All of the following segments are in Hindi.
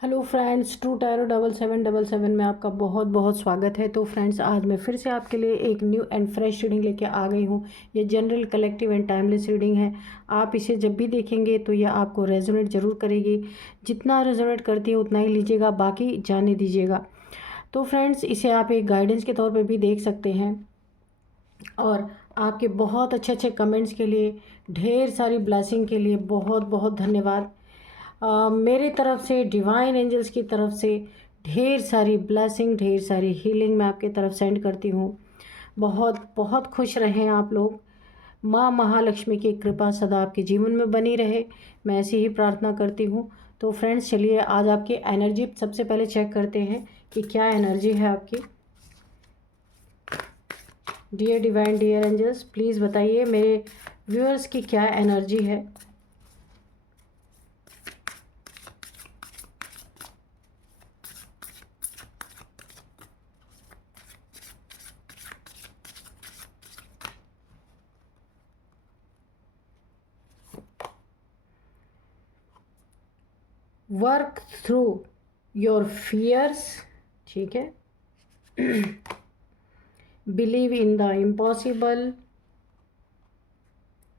हेलो फ्रेंड्स, ट्रू टैरो 7777 में आपका बहुत बहुत स्वागत है। तो फ्रेंड्स, आज मैं फिर से आपके लिए एक न्यू एंड फ्रेश रीडिंग लेके आ गई हूँ। ये general, collective and timeless reading है। आप इसे जब भी देखेंगे तो यह आपको रेजोनेट ज़रूर करेगी। जितना रेजोनेट करती है उतना ही लीजिएगा, बाकी जाने दीजिएगा। तो फ्रेंड्स, इसे आप एक गाइडेंस के तौर पर भी देख सकते हैं। और आपके बहुत अच्छे अच्छे कमेंट्स के लिए, ढेर सारी ब्लेसिंग के लिए बहुत बहुत धन्यवाद। मेरी तरफ से, डिवाइन एंजल्स की तरफ से ढेर सारी ब्लेसिंग, ढेर सारी हीलिंग मैं आपकी तरफ सेंड करती हूँ। बहुत बहुत खुश रहें आप लोग। माँ महालक्ष्मी की कृपा सदा आपके जीवन में बनी रहे, मैं ऐसी ही प्रार्थना करती हूँ। तो फ्रेंड्स, चलिए आज आपकी एनर्जी सबसे पहले चेक करते हैं कि क्या एनर्जी है आपकी। Dear divine, dear angels, please बताइए मेरे व्यूअर्स की क्या एनर्जी है। वर्क थ्रू योर फियर्स, ठीक है। Believe in the impossible.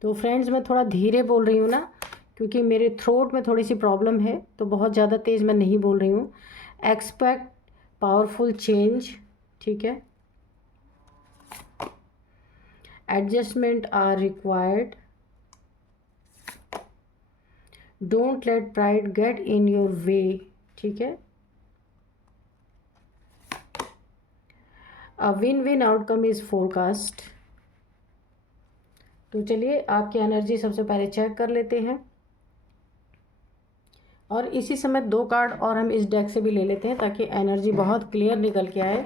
तो फ्रेंड्स, मैं थोड़ा धीरे बोल रही हूँ ना, क्योंकि मेरे थ्रोट में थोड़ी सी प्रॉब्लम है, तो बहुत ज़्यादा तेज़ मैं नहीं बोल रही हूँ। एक्सपेक्ट पावरफुल चेंज, ठीक है। Adjustment are required. Don't let pride get in your way, ठीक है। A win win outcome is forecast. तो चलिए आपकी एनर्जी सबसे पहले चेक कर लेते हैं। और इसी समय 2 कार्ड और हम इस डेक से भी ले लेते हैं, ताकि एनर्जी बहुत क्लियर निकल के आए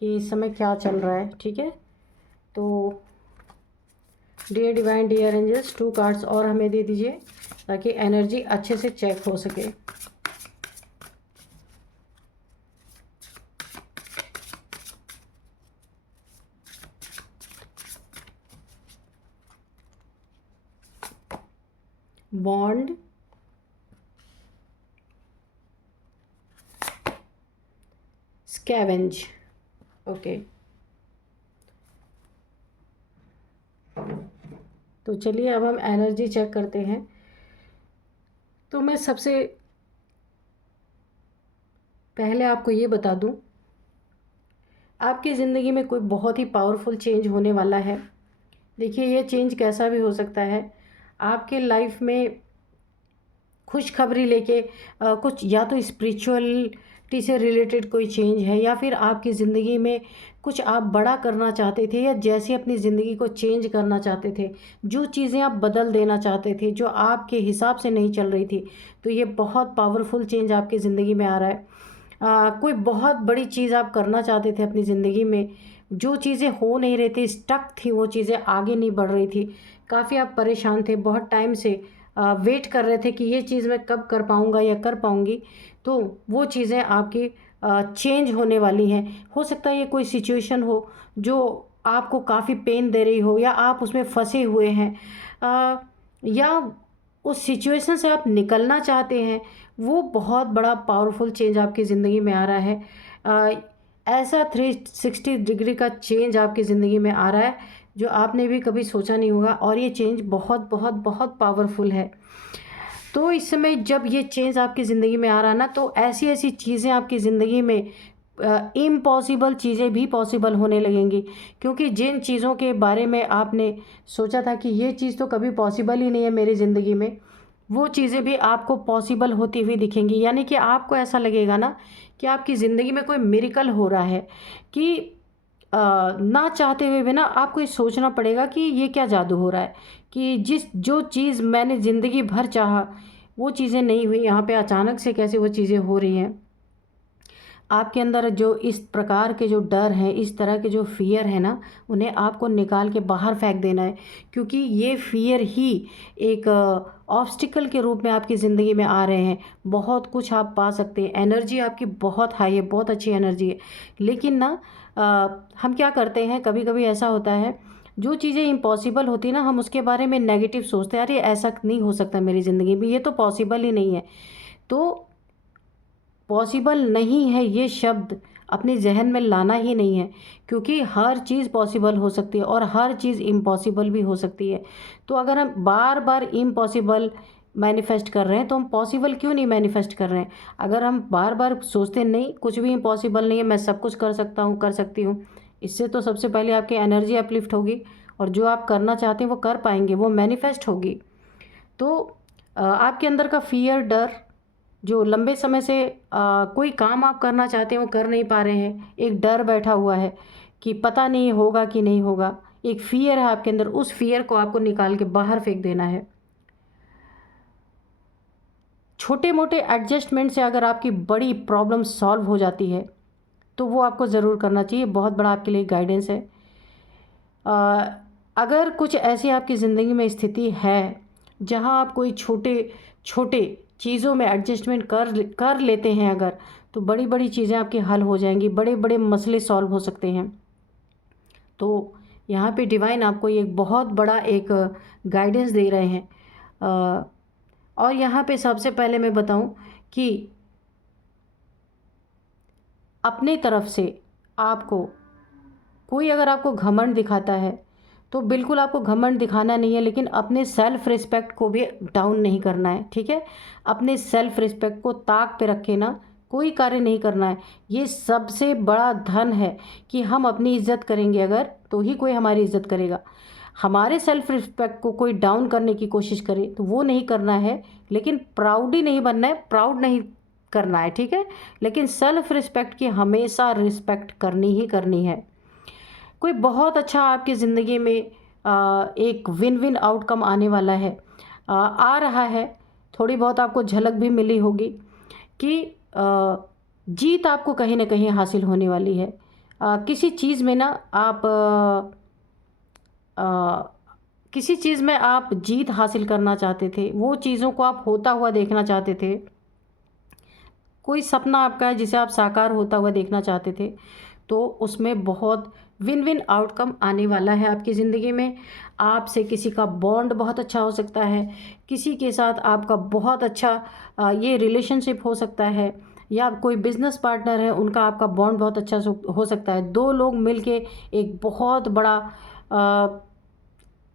कि इस समय क्या चल रहा है, ठीक है। तो dear divine, dear angels, 2 cards और हमें दे दीजिए, ताकि एनर्जी अच्छे से चेक हो सके। Bond, scavenge, okay. तो चलिए अब हम एनर्जी चेक करते हैं। तो मैं सबसे पहले आपको ये बता दूं, आपकी ज़िंदगी में कोई बहुत ही पावरफुल चेंज होने वाला है। देखिए, ये चेंज कैसा भी हो सकता है। आपके लाइफ में खुशखबरी लेके कुछ, या तो स्पिरिचुअलिटी से रिलेटेड कोई चेंज है, या फिर आपकी ज़िंदगी में कुछ आप बड़ा करना चाहते थे, या जैसे अपनी ज़िंदगी को चेंज करना चाहते थे, जो चीज़ें आप बदल देना चाहते थे, जो आपके हिसाब से नहीं चल रही थी, तो ये बहुत पावरफुल चेंज आपकी ज़िंदगी में आ रहा है। कोई बहुत बड़ी चीज़ आप करना चाहते थे अपनी ज़िंदगी में, जो चीज़ें हो नहीं रही थी, स्टक थी, वो चीज़ें आगे नहीं बढ़ रही थी, काफ़ी आप परेशान थे, बहुत टाइम से वेट कर रहे थे कि ये चीज़ मैं कब कर पाऊँगा या कर पाऊँगी। तो वो चीज़ें आपकी चेंज होने वाली हैं। हो सकता है ये कोई सिचुएशन हो जो आपको काफ़ी पेन दे रही हो, या आप उसमें फंसे हुए हैं, या उस सिचुएशन से आप निकलना चाहते हैं। वो बहुत बड़ा पावरफुल चेंज आपकी ज़िंदगी में आ रहा है। अ, ऐसा 360 डिग्री का चेंज आपकी ज़िंदगी में आ रहा है, जो आपने भी कभी सोचा नहीं होगा, और ये चेंज बहुत बहुत बहुत पावरफुल है। तो इस समय जब ये चेंज आपकी ज़िंदगी में आ रहा है ना, तो ऐसी ऐसी चीज़ें आपकी ज़िंदगी में, इम्पॉसिबल चीज़ें भी पॉसिबल होने लगेंगी। क्योंकि जिन चीज़ों के बारे में आपने सोचा था कि ये चीज़ तो कभी पॉसिबल ही नहीं है मेरी ज़िंदगी में, वो चीज़ें भी आपको पॉसिबल होती हुई दिखेंगी। यानी कि आपको ऐसा लगेगा ना कि आपकी ज़िंदगी में कोई मिरेकल हो रहा है, कि ना चाहते हुए भी ना आपको ये सोचना पड़ेगा कि ये क्या जादू हो रहा है, कि जो चीज़ मैंने ज़िंदगी भर चाहा, वो चीज़ें नहीं हुई, यहाँ पे अचानक से कैसे वो चीज़ें हो रही हैं। आपके अंदर जो इस प्रकार के जो डर हैं, इस तरह के जो फ़ियर है ना, उन्हें आपको निकाल के बाहर फेंक देना है। क्योंकि ये फ़ियर ही एक ऑब्स्टिकल के रूप में आपकी ज़िंदगी में आ रहे हैं। बहुत कुछ आप पा सकते हैं, एनर्जी आपकी बहुत हाई है, बहुत अच्छी एनर्जी है। लेकिन ना हम क्या करते हैं, कभी कभी ऐसा होता है, जो चीज़ें इम्पॉसिबल होती है ना, हम उसके बारे में नेगेटिव सोचते हैं, अरे ऐसा नहीं हो सकता मेरी ज़िंदगी में, ये तो पॉसिबल ही नहीं है। तो पॉसिबल नहीं है ये शब्द अपने जहन में लाना ही नहीं है, क्योंकि हर चीज़ पॉसिबल हो सकती है और हर चीज़ इम्पॉसिबल भी हो सकती है। तो अगर हम बार बार इम्पॉसिबल मैनिफेस्ट कर रहे हैं तो हम पॉसिबल क्यों नहीं मैनिफेस्ट कर रहे हैं? अगर हम बार बार सोचते हैं नहीं कुछ भी इम्पॉसिबल नहीं है, मैं सब कुछ कर सकता हूँ, कर सकती हूँ, इससे तो सबसे पहले आपकी एनर्जी अपलिफ्ट होगी और जो आप करना चाहते हैं वो कर पाएंगे, वो मैनिफेस्ट होगी। तो आपके अंदर का फियर, डर, जो लंबे समय से कोई काम आप करना चाहते हैं वो कर नहीं पा रहे हैं, एक डर बैठा हुआ है कि पता नहीं होगा कि नहीं होगा, एक फियर है आपके अंदर, उस फियर को आपको निकाल के बाहर फेंक देना है। छोटे मोटे एडजस्टमेंट से अगर आपकी बड़ी प्रॉब्लम सॉल्व हो जाती है तो वो आपको ज़रूर करना चाहिए, बहुत बड़ा आपके लिए गाइडेंस है। अ, अगर कुछ ऐसी आपकी ज़िंदगी में स्थिति है जहां आप कोई छोटे छोटे चीज़ों में एडजस्टमेंट कर लेते हैं अगर, तो बड़ी बड़ी चीज़ें आपकी हल हो जाएंगी, बड़े बड़े मसले सॉल्व हो सकते हैं। तो यहाँ पे डिवाइन आपको एक बहुत बड़ा एक गाइडेंस दे रहे हैं। अ, और यहाँ पे सबसे पहले मैं बताऊं कि अपने तरफ से आपको कोई अगर आपको घमंड दिखाता है तो बिल्कुल आपको घमंड दिखाना नहीं है, लेकिन अपने सेल्फ रिस्पेक्ट को भी डाउन नहीं करना है, ठीक है? अपने सेल्फ रिस्पेक्ट को ताक पे रखे ना, कोई कार्य नहीं करना है। ये सबसे बड़ा धन है कि हम अपनी इज्जत करेंगे अगर, तो ही कोई हमारी इज्जत करेगा। हमारे सेल्फ रिस्पेक्ट को कोई डाउन करने की कोशिश करे तो वो नहीं करना है, लेकिन प्राउड ही नहीं बनना है, प्राउड नहीं करना है, ठीक है? लेकिन सेल्फ रिस्पेक्ट की हमेशा रिस्पेक्ट करनी ही करनी है। कोई बहुत अच्छा आपकी ज़िंदगी में एक विन विन आउटकम आने वाला है, आ रहा है। थोड़ी बहुत आपको झलक भी मिली होगी कि जीत आपको कहीं ना कहीं हासिल होने वाली है। किसी चीज़ में ना आप अ, किसी चीज़ में आप जीत हासिल करना चाहते थे, वो चीज़ों को आप होता हुआ देखना चाहते थे। कोई सपना आपका है जिसे आप साकार होता हुआ देखना चाहते थे, तो उसमें बहुत विन विन आउटकम आने वाला है आपकी ज़िंदगी में। आपसे किसी का बॉन्ड बहुत अच्छा हो सकता है, किसी के साथ आपका बहुत अच्छा ये रिलेशनशिप हो सकता है, या कोई बिजनेस पार्टनर है उनका आपका बॉन्ड बहुत अच्छा हो सकता है। दो लोग मिलके एक बहुत बड़ा अ,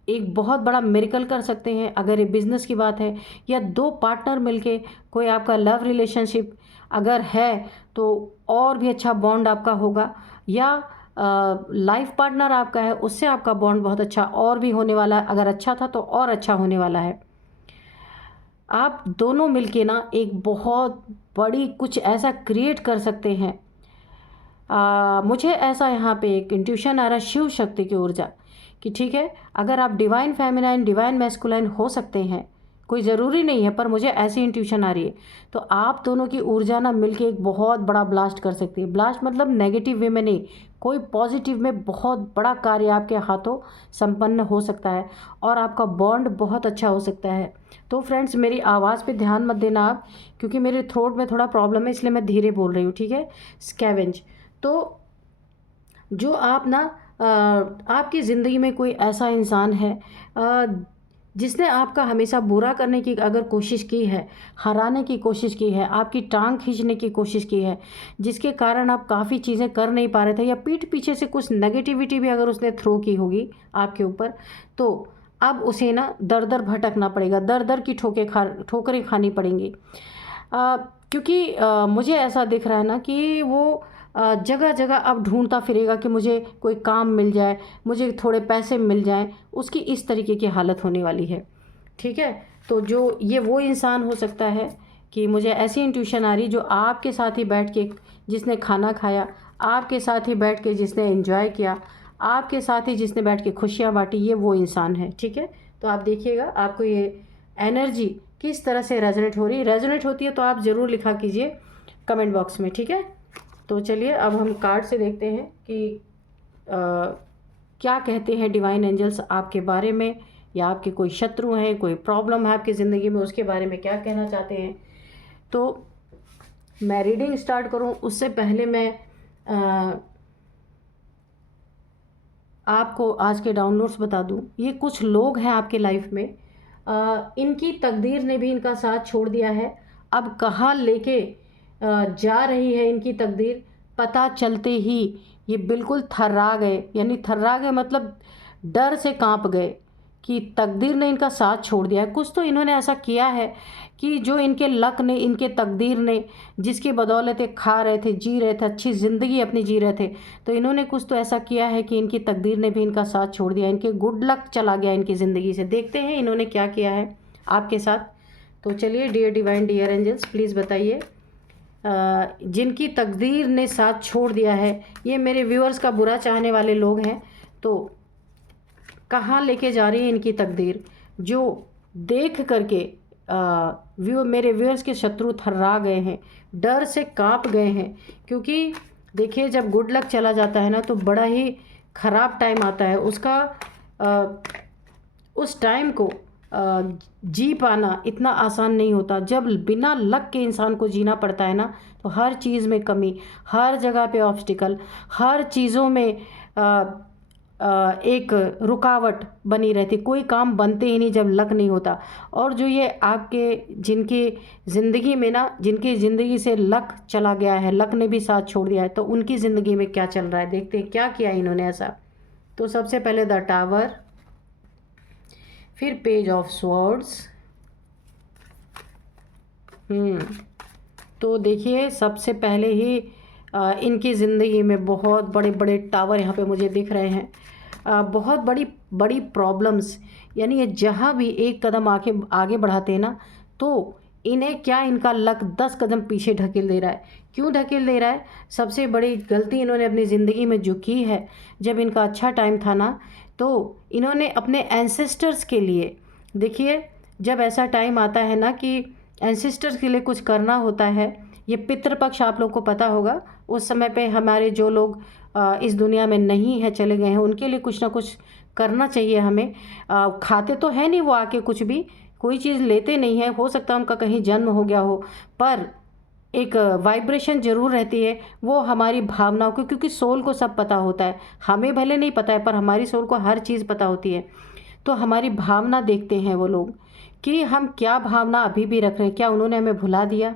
एक बहुत बड़ा मिरेकल कर सकते हैं अगर ये बिज़नेस की बात है, या दो पार्टनर मिलके कोई आपका लव रिलेशनशिप अगर है तो और भी अच्छा बॉन्ड आपका होगा, या लाइफ पार्टनर आपका है उससे आपका बॉन्ड बहुत अच्छा और भी होने वाला है, अगर अच्छा था तो और अच्छा होने वाला है। आप दोनों मिलके ना एक बहुत बड़ी कुछ ऐसा क्रिएट कर सकते हैं। मुझे ऐसा यहाँ पे एक इंट्यूशन आ रहा है, शिव शक्ति की ऊर्जा, कि ठीक है अगर आप डिवाइन फेमिनाइन डिवाइन मैस्कुलाइन हो सकते हैं, कोई ज़रूरी नहीं है पर मुझे ऐसी इंट्यूशन आ रही है, तो आप दोनों की ऊर्जा ना मिलके एक बहुत बड़ा ब्लास्ट कर सकती है। ब्लास्ट मतलब नेगेटिव वे में नहीं, कोई पॉजिटिव में बहुत बड़ा कार्य आपके हाथों संपन्न हो सकता है और आपका बॉन्ड बहुत अच्छा हो सकता है। तो फ्रेंड्स मेरी आवाज़ पे ध्यान मत देना आप, क्योंकि मेरे थ्रोट में थोड़ा प्रॉब्लम है इसलिए मैं धीरे बोल रही हूँ, ठीक है? स्कैवेंज। तो जो आप ना आपकी ज़िंदगी में कोई ऐसा इंसान है जिसने आपका हमेशा बुरा करने की अगर कोशिश की है, हराने की कोशिश की है, आपकी टांग खींचने की कोशिश की है, जिसके कारण आप काफ़ी चीज़ें कर नहीं पा रहे थे, या पीठ पीछे से कुछ नेगेटिविटी भी अगर उसने थ्रो की होगी आपके ऊपर, तो अब उसे ना दर दर भटकना पड़ेगा, दर दर की ठोकरें खानी पड़ेंगी। क्योंकि मुझे ऐसा दिख रहा है ना कि वो जगह जगह अब ढूंढता फिरेगा कि मुझे कोई काम मिल जाए, मुझे थोड़े पैसे मिल जाएं, उसकी इस तरीके की हालत होने वाली है, ठीक है? तो जो ये वो इंसान हो सकता है कि मुझे ऐसी इंट्यूशन आ रही जो आपके साथ ही बैठ के जिसने खाना खाया, आपके साथ ही बैठ के जिसने एंजॉय किया, आपके साथ ही जिसने बैठ के खुशियाँ बांटी, ये वो इंसान है, ठीक है? तो आप देखिएगा आपको ये एनर्जी किस तरह से रेजोनेट हो रही है। रेजोनेट होती है तो आप ज़रूर लिखा कीजिए कमेंट बॉक्स में, ठीक है? तो चलिए अब हम कार्ड से देखते हैं कि क्या कहते हैं डिवाइन एंजल्स आपके बारे में, या आपके कोई शत्रु हैं, कोई प्रॉब्लम है आपकी ज़िंदगी में, उसके बारे में क्या कहना चाहते हैं। तो मैं रीडिंग स्टार्ट करूं उससे पहले मैं आपको आज के डाउनलोड्स बता दूं। ये कुछ लोग हैं आपके लाइफ में, इनकी तकदीर ने भी इनका साथ छोड़ दिया है, अब कहाँ लेके जा रही है इनकी तकदीर, पता चलते ही ये बिल्कुल थर्रा गए। यानी थर्रा गए मतलब डर से कांप गए कि तकदीर ने इनका साथ छोड़ दिया है। कुछ तो इन्होंने ऐसा किया है कि जो इनके लक ने, इनके तकदीर ने, जिसकी बदौलत ये खा रहे थे, जी रहे थे, अच्छी ज़िंदगी अपनी जी रहे थे, तो इन्होंने कुछ तो ऐसा किया है कि इनकी तकदीर ने भी इनका साथ छोड़ दिया, इनके गुड लक चला गया इनकी ज़िंदगी से। देखते हैं इन्होंने क्या किया है आपके साथ। तो चलिए, dear divine, dear angels, please बताइए, जिनकी तकदीर ने साथ छोड़ दिया है, ये मेरे व्यूअर्स का बुरा चाहने वाले लोग हैं, तो कहाँ लेके जा रही है इनकी तकदीर, जो देख करके मेरे व्यूअर्स के शत्रु थर्रा गए हैं, डर से कांप गए हैं। क्योंकि देखिए, जब गुड लक चला जाता है ना, तो बड़ा ही ख़राब टाइम आता है उसका। उस टाइम को जी पाना इतना आसान नहीं होता। जब बिना लक के इंसान को जीना पड़ता है ना, तो हर चीज़ में कमी, हर जगह पे ऑब्स्टिकल, हर चीज़ों में एक रुकावट बनी रहती, कोई काम बनते ही नहीं जब लक नहीं होता। और जो ये आपके, जिनकी ज़िंदगी में ना, जिनकी ज़िंदगी से लक चला गया है, लक ने भी साथ छोड़ दिया है, तो उनकी ज़िंदगी में क्या चल रहा है, देखते हैं क्या किया इन्होंने ऐसा। तो सबसे पहले द टावर, फिर पेज ऑफ स्वॉर्ड्स। तो देखिए, सबसे पहले ही इनकी ज़िंदगी में बहुत बड़े बड़े टावर यहाँ पे मुझे दिख रहे हैं। बहुत बड़ी बड़ी प्रॉब्लम्स, यानी ये जहाँ भी एक कदम आगे बढ़ाते हैं ना, तो इन्हें क्या, इनका लक 10 कदम पीछे ढकेल दे रहा है। क्यों ढकेल दे रहा है? सबसे बड़ी गलती इन्होंने अपनी ज़िंदगी में जो की है, जब इनका अच्छा टाइम था ना, तो इन्होंने अपने एंसेस्टर्स के लिए, देखिए जब ऐसा टाइम आता है ना कि एंसेस्टर्स के लिए कुछ करना होता है, ये पितृपक्ष आप लोग को पता होगा, उस समय पे हमारे जो लोग इस दुनिया में नहीं है, चले गए हैं, उनके लिए कुछ ना कुछ करना चाहिए हमें। खाते तो है नहीं वो आके, कुछ भी कोई चीज़ लेते नहीं है, हो सकता है उनका कहीं जन्म हो गया हो, पर एक वाइब्रेशन ज़रूर रहती है वो हमारी भावनाओं को, क्योंकि सोल को सब पता होता है, हमें भले नहीं पता है पर हमारी सोल को हर चीज़ पता होती है। तो हमारी भावना देखते हैं वो लोग कि हम क्या भावना अभी भी रख रहे हैं, क्या उन्होंने हमें भुला दिया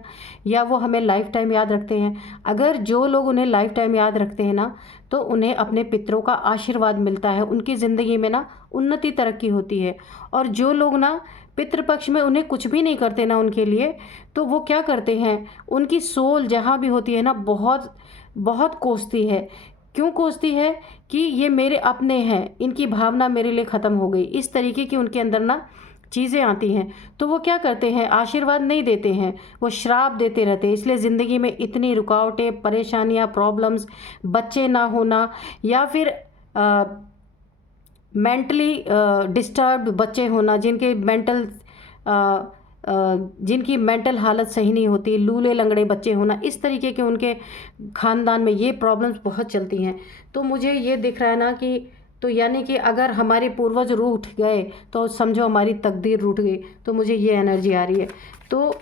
या वो हमें लाइफ टाइम याद रखते हैं। अगर जो लोग उन्हें लाइफ टाइम याद रखते हैं ना, तो उन्हें अपने पितरों का आशीर्वाद मिलता है, उनकी ज़िंदगी में ना उन्नति तरक्की होती है। और जो लोग ना पितृपक्ष में उन्हें कुछ भी नहीं करते ना उनके लिए, तो वो क्या करते हैं, उनकी सोल जहाँ भी होती है ना, बहुत बहुत कोसती है। क्यों कोसती है? कि ये मेरे अपने हैं, इनकी भावना मेरे लिए ख़त्म हो गई, इस तरीके की उनके अंदर ना चीज़ें आती हैं। तो वो क्या करते हैं, आशीर्वाद नहीं देते हैं, वो श्राप देते रहते हैं। इसलिए ज़िंदगी में इतनी रुकावटें, परेशानियाँ, प्रॉब्लम्स, बच्चे ना होना, या फिर मेंटली डिस्टर्ब्ड बच्चे होना, जिनकी मेंटल हालत सही नहीं होती, लूले लंगड़े बच्चे होना, इस तरीके के उनके ख़ानदान में ये प्रॉब्लम्स बहुत चलती हैं। तो मुझे ये दिख रहा है ना कि, तो यानी कि अगर हमारे पूर्वज रूठ गए तो समझो हमारी तकदीर रूठ गई। तो मुझे ये एनर्जी आ रही है। तो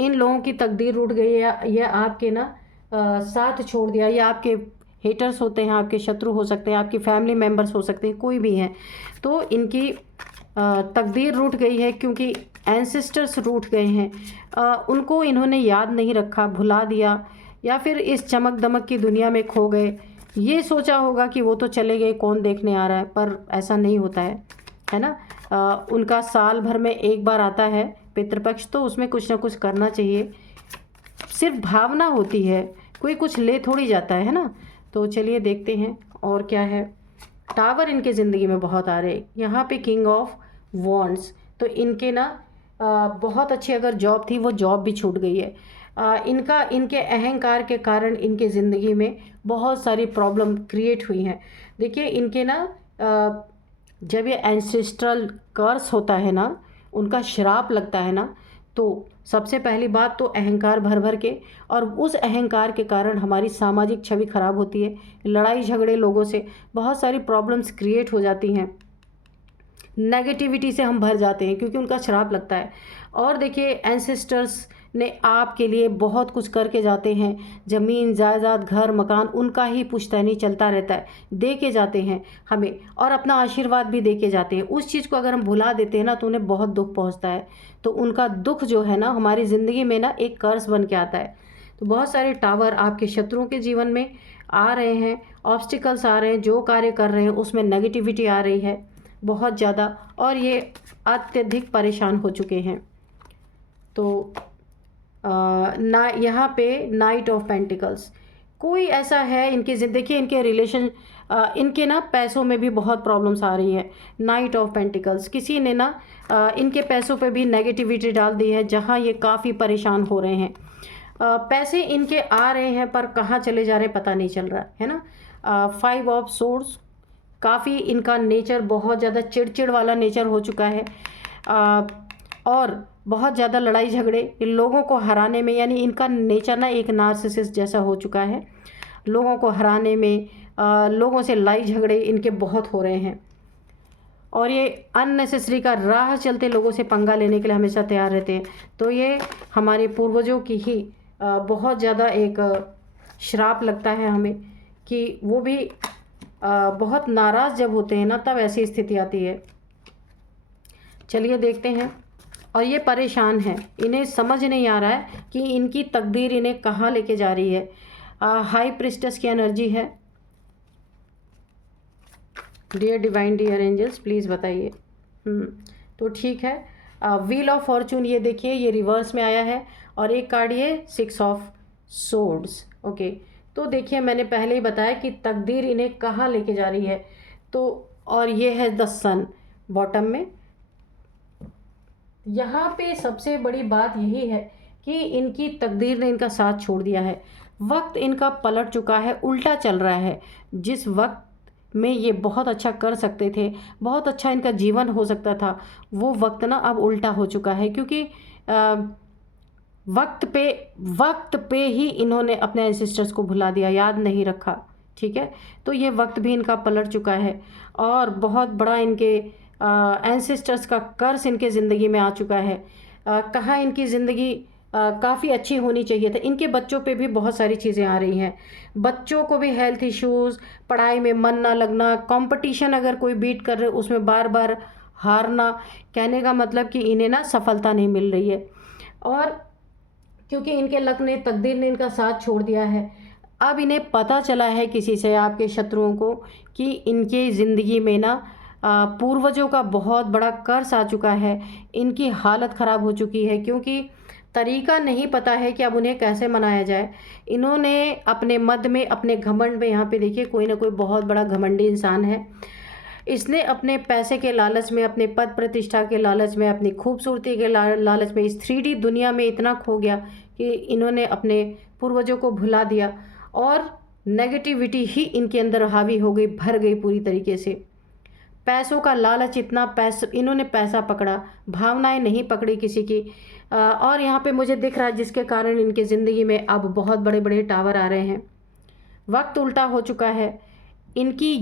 इन लोगों की तकदीर रूठ गई या आपके ना साथ छोड़ दिया, या आपके हेटर्स होते हैं, आपके शत्रु हो सकते हैं, आपके फैमिली मेम्बर्स हो सकते हैं, कोई भी हैं, तो इनकी तकदीर रूठ गई है क्योंकि एंसेस्टर्स रूठ गए हैं। उनको इन्होंने याद नहीं रखा, भुला दिया, या फिर इस चमक दमक की दुनिया में खो गए। ये सोचा होगा कि वो तो चले गए, कौन देखने आ रहा है, पर ऐसा नहीं होता है ना। उनका साल भर में एक बार आता है पितृपक्ष, तो उसमें कुछ ना कुछ करना चाहिए। सिर्फ भावना होती है, कोई कुछ ले थोड़ी जाता है ना। तो चलिए देखते हैं और क्या है। टावर इनके ज़िंदगी में बहुत आ रहे हैं। यहाँ पे किंग ऑफ वॉन्ड्स, तो इनके ना बहुत अच्छी अगर जॉब थी, वो जॉब भी छूट गई है। इनके अहंकार के कारण इनके ज़िंदगी में बहुत सारी प्रॉब्लम क्रिएट हुई हैं। देखिए, इनके ना जब ये एंसेस्ट्रल कर्स होता है ना, उनका श्राप लगता है ना, तो सबसे पहली बात तो अहंकार भर भर के, और उस अहंकार के कारण हमारी सामाजिक छवि खराब होती है, लड़ाई झगड़े लोगों से, बहुत सारी प्रॉब्लम्स क्रिएट हो जाती हैं, नेगेटिविटी से हम भर जाते हैं क्योंकि उनका श्राप लगता है। और देखिए, एंसेस्टर्स ने आपके लिए बहुत कुछ करके जाते हैं, ज़मीन जायदाद घर मकान उनका ही पुश्तैनी चलता रहता है, दे के जाते हैं हमें, और अपना आशीर्वाद भी दे के जाते हैं। उस चीज़ को अगर हम भुला देते हैं ना, तो उन्हें बहुत दुख पहुंचता है। तो उनका दुख जो है ना, हमारी ज़िंदगी में ना एक कर्स बन के आता है। तो बहुत सारे टावर आपके शत्रुओं के जीवन में आ रहे हैं, ऑब्स्टिकल्स आ रहे हैं, जो कार्य कर रहे हैं उसमें नेगेटिविटी आ रही है बहुत ज़्यादा, और ये अत्यधिक परेशान हो चुके हैं। तो ना यहाँ पे नाइट ऑफ पेंटिकल्स, कोई ऐसा है इनकी देखिए इनके रिलेशन, इनके ना पैसों में भी बहुत प्रॉब्लम्स आ रही है। नाइट ऑफ पेंटिकल्स, किसी ने ना इनके पैसों पे भी नेगेटिविटी डाल दी है, जहाँ ये काफ़ी परेशान हो रहे हैं। पैसे इनके आ रहे हैं पर कहाँ चले जा रहे हैं पता नहीं चल रहा है ना। 5 ऑफ सोर्स, काफ़ी इनका नेचर बहुत ज़्यादा चिड़चिड़ वाला नेचर हो चुका है, और बहुत ज़्यादा लड़ाई झगड़े इन लोगों को हराने में, यानी इनका नेचर ना एक नार्सिसिस्ट जैसा हो चुका है। लोगों को हराने में, लोगों से लड़ाई झगड़े इनके बहुत हो रहे हैं, और ये अननेसेसरी का राह चलते लोगों से पंगा लेने के लिए हमेशा तैयार रहते हैं। तो ये हमारे पूर्वजों की ही बहुत ज़्यादा एक श्राप लगता है हमें, कि वो भी बहुत नाराज़ जब होते हैं ना तब ऐसी स्थिति आती है। चलिए देखते हैं। और ये परेशान है, इन्हें समझ नहीं आ रहा है कि इनकी तकदीर इन्हें कहाँ लेके जा रही है। हाई प्रिस्टेस की एनर्जी है। Dear divine, dear angels, please बताइए। तो ठीक है। व्हील ऑफ फॉर्चून, ये देखिए ये रिवर्स में आया है, और एक कार्ड ये 6 ऑफ सोर्ड्स। ओके, तो देखिए मैंने पहले ही बताया कि तकदीर इन्हें कहाँ लेके जा रही है। तो और ये है द सन बॉटम में। यहाँ पे सबसे बड़ी बात यही है कि इनकी तकदीर ने इनका साथ छोड़ दिया है। वक्त इनका पलट चुका है, उल्टा चल रहा है। जिस वक्त में ये बहुत अच्छा कर सकते थे, बहुत अच्छा इनका जीवन हो सकता था, वो वक्त ना अब उल्टा हो चुका है, क्योंकि वक्त पे ही इन्होंने अपने एंसेस्टर्स को भुला दिया, याद नहीं रखा। ठीक है, तो ये वक्त भी इनका पलट चुका है, और बहुत बड़ा इनके एंसेस्टर्स का कर्ज इनके ज़िंदगी में आ चुका है। कहाँ इनकी ज़िंदगी काफ़ी अच्छी होनी चाहिए था। इनके बच्चों पे भी बहुत सारी चीज़ें आ रही हैं। बच्चों को भी हेल्थ इश्यूज़, पढ़ाई में मन ना लगना, कंपटीशन अगर कोई बीट कर रहे उसमें बार बार हारना। कहने का मतलब कि इन्हें ना सफलता नहीं मिल रही है, और क्योंकि इनके लक ने, तकदीर ने इनका साथ छोड़ दिया है। अब इन्हें पता चला है किसी से, आपके शत्रुओं को, कि इनके ज़िंदगी में ना पूर्वजों का बहुत बड़ा कर्ज आ चुका है। इनकी हालत ख़राब हो चुकी है, क्योंकि तरीका नहीं पता है कि अब उन्हें कैसे मनाया जाए। इन्होंने अपने मद में, अपने घमंड में, यहाँ पे देखिए कोई ना कोई बहुत बड़ा घमंडी इंसान है। इसने अपने पैसे के लालच में, अपने पद प्रतिष्ठा के लालच में, अपनी खूबसूरती के लालच में इस 3D दुनिया में इतना खो गया कि इन्होंने अपने पूर्वजों को भुला दिया, और नेगेटिविटी ही इनके अंदर हावी हो गई, भर गई पूरी तरीके से। पैसों का लालच इतना, इन्होंने पैसा पकड़ा, भावनाएं नहीं पकड़ी किसी की। और यहाँ पे मुझे दिख रहा है जिसके कारण इनके ज़िंदगी में अब बहुत बड़े बड़े टावर आ रहे हैं। वक्त उल्टा हो चुका है। इनकी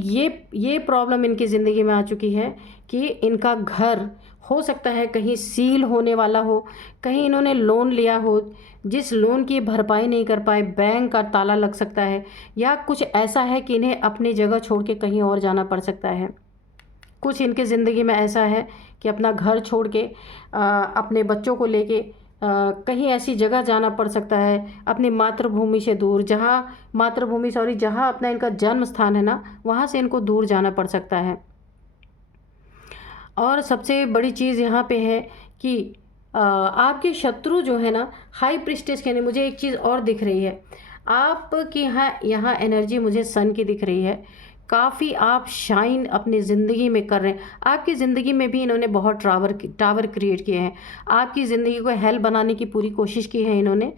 ये प्रॉब्लम इनकी ज़िंदगी में आ चुकी है कि इनका घर हो सकता है कहीं सील होने वाला हो, कहीं इन्होंने लोन लिया हो, जिस लोन की भरपाई नहीं कर पाए, बैंक का ताला लग सकता है, या कुछ ऐसा है कि इन्हें अपनी जगह छोड़ के कहीं और जाना पड़ सकता है। कुछ इनके ज़िंदगी में ऐसा है कि अपना घर छोड़ के, अपने बच्चों को लेके कहीं ऐसी जगह जाना पड़ सकता है, अपनी मातृभूमि से दूर, जहाँ अपना इनका जन्म स्थान है ना, वहाँ से इनको दूर जाना पड़ सकता है। और सबसे बड़ी चीज़ यहाँ पे है कि आपके शत्रु जो है ना, हाई प्रिस्टेस के, मुझे एक चीज़ और दिख रही है आपकी यहाँ एनर्जी मुझे सन की दिख रही है। काफ़ी आप शाइन अपनी ज़िंदगी में कर रहे हैं। आपकी ज़िंदगी में भी इन्होंने बहुत टावर क्रिएट किए हैं। आपकी ज़िंदगी को हेल बनाने की पूरी कोशिश की है इन्होंने।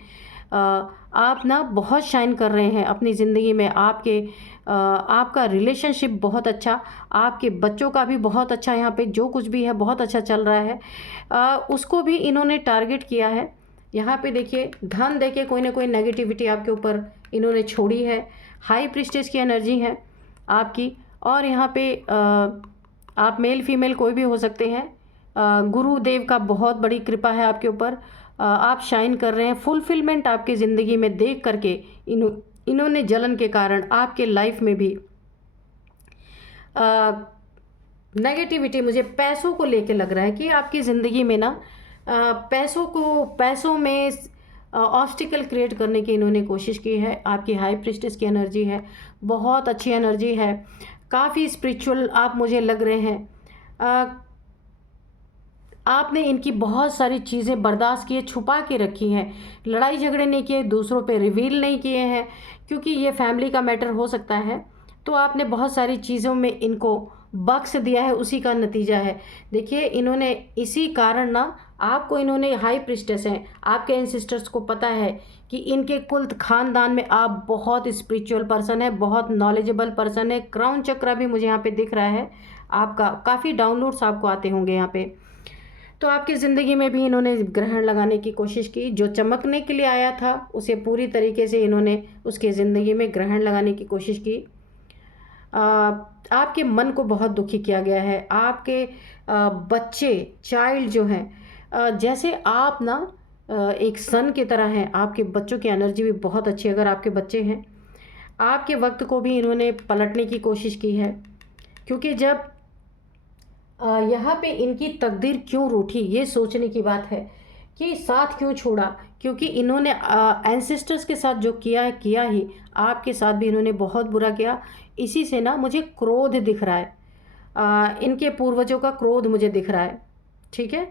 आप ना बहुत शाइन कर रहे हैं अपनी ज़िंदगी में। आपका रिलेशनशिप बहुत अच्छा, आपके बच्चों का भी बहुत अच्छा, यहाँ पे जो कुछ भी है बहुत अच्छा चल रहा है। उसको भी इन्होंने टारगेट किया है। यहाँ पे देखिए धन देके कोई ना कोई नेगेटिविटी आपके ऊपर इन्होंने छोड़ी है। हाई प्रिस्टेस की एनर्जी है आपकी, और यहाँ पे आप मेल फीमेल कोई भी हो सकते हैं। गुरुदेव का बहुत बड़ी कृपा है आपके ऊपर। आप शाइन कर रहे हैं। फुलफिलमेंट आपकी ज़िंदगी में देख करके इन्होंने जलन के कारण आपके लाइफ में भी नेगेटिविटी, मुझे पैसों को लेके लग रहा है कि आपकी ज़िंदगी में ना पैसों में ऑब्स्टिकल क्रिएट करने की इन्होंने कोशिश की है। आपकी हाई प्रीस्टेस की एनर्जी है, बहुत अच्छी एनर्जी है, काफ़ी स्पिरिचुअल आप मुझे लग रहे हैं। आपने इनकी बहुत सारी चीज़ें बर्दाश्त किए, छुपा के रखी हैं, लड़ाई झगड़े नहीं किए, दूसरों पे रिवील नहीं किए हैं, क्योंकि ये फैमिली का मैटर हो सकता है। तो आपने बहुत सारी चीज़ों में इनको बख्श दिया है, उसी का नतीजा है। देखिए इन्होंने इसी कारण ना आपको, इन्होंने हाई प्रीस्टेस हैं, आपके एंसेस्टर्स को पता है कि इनके कुल खानदान में आप बहुत स्पिरिचुअल पर्सन है, बहुत नॉलेजेबल पर्सन है। क्राउन चक्रा भी मुझे यहाँ पे दिख रहा है आपका, काफ़ी डाउनलोड्स आपको आते होंगे यहाँ पे। तो आपकी ज़िंदगी में भी इन्होंने ग्रहण लगाने की कोशिश की, जो चमकने के लिए आया था उसे पूरी तरीके से इन्होंने उसके ज़िंदगी में ग्रहण लगाने की कोशिश की। आपके मन को बहुत दुखी किया गया है। आपके बच्चे, चाइल्ड जो हैं, जैसे आप ना एक सन की तरह हैं, आपके बच्चों की एनर्जी भी बहुत अच्छी है। अगर आपके बच्चे हैं, आपके वक्त को भी इन्होंने पलटने की कोशिश की है, क्योंकि जब यहाँ पे इनकी तकदीर क्यों रूठी, ये सोचने की बात है कि साथ क्यों छोड़ा, क्योंकि इन्होंने एंसेस्टर्स के साथ जो किया है किया ही, आपके साथ भी इन्होंने बहुत बुरा किया। इसी से ना मुझे क्रोध दिख रहा है, इनके पूर्वजों का क्रोध मुझे दिख रहा है, ठीक है।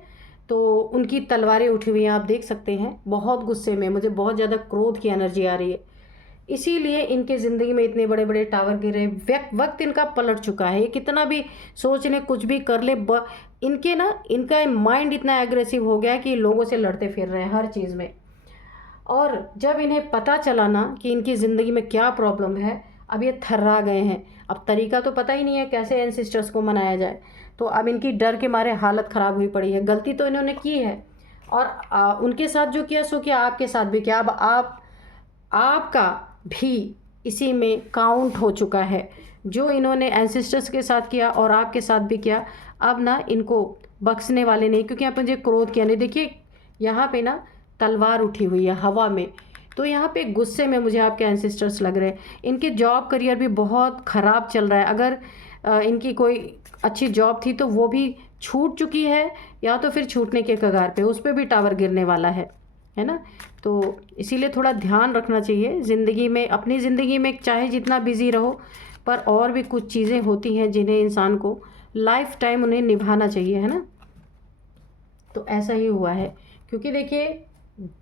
तो उनकी तलवारें उठी हुई हैं, आप देख सकते हैं, बहुत गुस्से में, मुझे बहुत ज़्यादा क्रोध की एनर्जी आ रही है। इसीलिए इनके ज़िंदगी में इतने बड़े बड़े टावर गिरे। वक्त इनका पलट चुका है। ये कितना भी सोच ले, कुछ भी कर ले, इनके ना, इनका माइंड इतना एग्रेसिव हो गया है कि लोगों से लड़ते फिर रहे हैं हर चीज़ में। और जब इन्हें पता चला ना कि इनकी ज़िंदगी में क्या प्रॉब्लम है, अब ये थर्रा गए हैं। अब तरीका तो पता ही नहीं है कैसे एंसेस्टर्स को मनाया जाए, तो अब इनकी डर के मारे हालत ख़राब हुई पड़ी है। गलती तो इन्होंने की है, और उनके साथ जो किया सो किया, आपके साथ भी किया। अब आपका भी इसी में काउंट हो चुका है, जो इन्होंने एंसेस्टर्स के साथ किया और आपके साथ भी किया। अब ना इनको बख्शने वाले नहीं, क्योंकि आप मुझे क्रोध किया नहीं। देखिए यहाँ पे ना तलवार उठी हुई है हवा में, तो यहाँ पे गुस्से में मुझे आपके एंसेस्टर्स लग रहे हैं। इनके जॉब करियर भी बहुत ख़राब चल रहा है। अगर इनकी कोई अच्छी जॉब थी तो वो भी छूट चुकी है, या तो फिर छूटने के कगार पे, उस पर भी टावर गिरने वाला है ना। तो इसीलिए थोड़ा ध्यान रखना चाहिए ज़िंदगी में, अपनी ज़िंदगी में चाहे जितना बिज़ी रहो, पर और भी कुछ चीज़ें होती हैं जिन्हें इंसान को लाइफ टाइम उन्हें निभाना चाहिए, है ना। तो ऐसा ही हुआ है, क्योंकि देखिए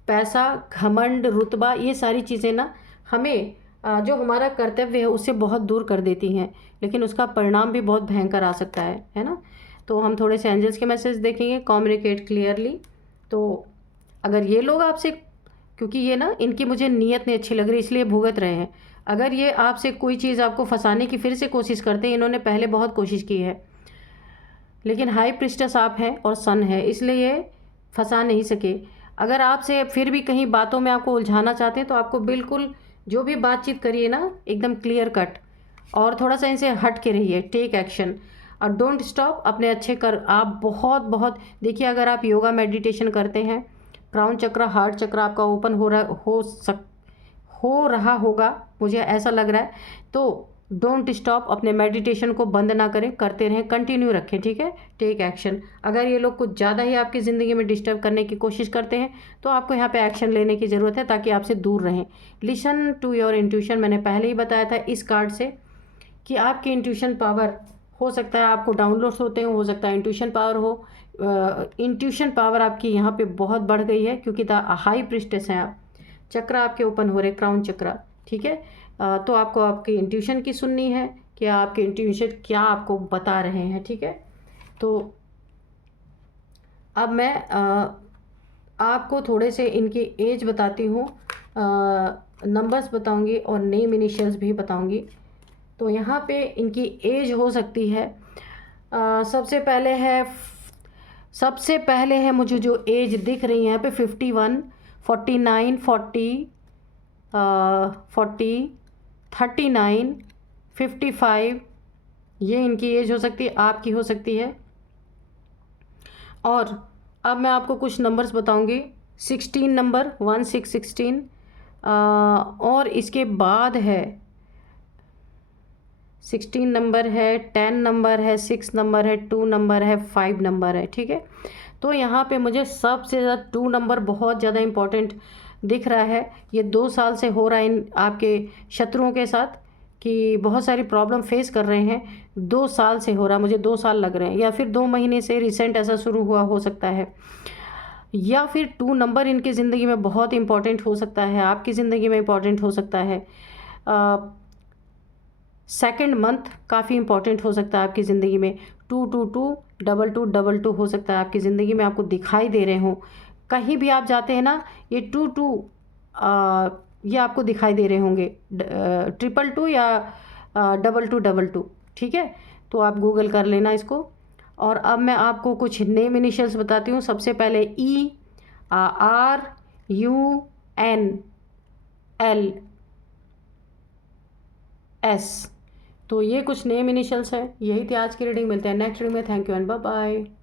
पैसा, घमंड, रुतबा, ये सारी चीज़ें ना हमें जो हमारा कर्तव्य है उससे बहुत दूर कर देती हैं, लेकिन उसका परिणाम भी बहुत भयंकर आ सकता है ना। तो हम थोड़े से एंजल्स के मैसेज देखेंगे, कम्युनिकेट क्लियरली। तो अगर ये लोग आपसे, क्योंकि ये ना, इनकी मुझे नीयत नहीं अच्छी लग रही, इसलिए भुगत रहे हैं। अगर ये आपसे कोई चीज़ आपको फंसाने की फिर से कोशिश करते हैं, इन्होंने पहले बहुत कोशिश की है, लेकिन हाई प्रीस्टेस आप हैं और सन है, इसलिए ये फंसा नहीं सके। अगर आपसे फिर भी कहीं बातों में आपको उलझाना चाहते हैं, तो आपको बिल्कुल जो भी बातचीत करिए ना, एकदम क्लियर कट, और थोड़ा सा इनसे हट के रहिए, टेक एक्शन और डोंट स्टॉप, अपने अच्छे कर। आप बहुत बहुत देखिए, अगर आप योगा मेडिटेशन करते हैं, क्राउन चक्र, हार्ट चक्र आपका ओपन हो रहा होगा, मुझे ऐसा लग रहा है। तो डोंट स्टॉप, अपने मेडिटेशन को बंद ना करें, करते रहें, कंटिन्यू रखें, ठीक है। Take action. अगर ये लोग कुछ ज़्यादा ही आपकी ज़िंदगी में डिस्टर्ब करने की कोशिश करते हैं, तो आपको यहाँ पे एक्शन लेने की ज़रूरत है, ताकि आपसे दूर रहें। लिसन टू योर इंट्यूशन, मैंने पहले ही बताया था इस कार्ड से कि आपकी इंट्यूशन पावर, हो सकता है आपको डाउनलोड्स होते हो सकता है इंट्यूशन पावर हो। इंट्यूशन पावर आपकी यहाँ पे बहुत बढ़ गई है, क्योंकि हाई प्रीस्टेस हैं आप, चक्र आपके ओपन हो रहे, क्राउन चक्र, ठीक है। तो आपको आपकी इंट्यूशन की सुननी है कि आपके इंट्यूशन क्या आपको बता रहे हैं, ठीक है। तो अब मैं आपको थोड़े से इनकी एज बताती हूँ, नंबर्स बताऊंगी और नेम इनिशियल्स भी बताऊंगी। तो यहाँ पे इनकी एज हो सकती है, सबसे पहले है मुझे जो एज दिख रही है यहाँ पे 51, 49, 40, 39, 55, ये इनकी एज हो सकती है, आपकी हो सकती है। और अब मैं आपको कुछ नंबर्स बताऊंगी। 16 नंबर, 1616, और इसके बाद है 16 नंबर है, 10 नंबर है, 6 नंबर है, 2 नंबर है, 5 नंबर है, ठीक है। तो यहाँ पे मुझे सबसे ज़्यादा 2 नंबर बहुत ज़्यादा इम्पॉर्टेंट दिख रहा है, ये 2 साल से हो रहा है इन आपके शत्रुओं के साथ, कि बहुत सारी प्रॉब्लम फेस कर रहे हैं। 2 साल से हो रहा है, मुझे 2 साल लग रहे हैं, या फिर 2 महीने से रिसेंट ऐसा शुरू हुआ हो सकता है। या फिर 2 नंबर इनकी ज़िंदगी में बहुत इंपॉर्टेंट हो सकता है, आपकी ज़िंदगी में इंपॉर्टेंट हो सकता है। सेकंड मंथ काफ़ी इंपॉर्टेंट हो सकता है आपकी ज़िंदगी में। 222 22 हो सकता है आपकी ज़िंदगी में आपको दिखाई दे रहे हों। कहीं भी आप जाते हैं ना, ये 22 ये आपको दिखाई दे रहे होंगे, 222 या 22 ठीक है। तो आप गूगल कर लेना इसको। और अब मैं आपको कुछ नेम इनिशियल्स बताती हूँ। सबसे पहले E, R, U, N, L, S. तो ये कुछ नेम इनिशियल्स हैं। यही थी आज की रीडिंग। मिलते हैं नेक्स्ट रीडिंग में। Thank you and bye bye.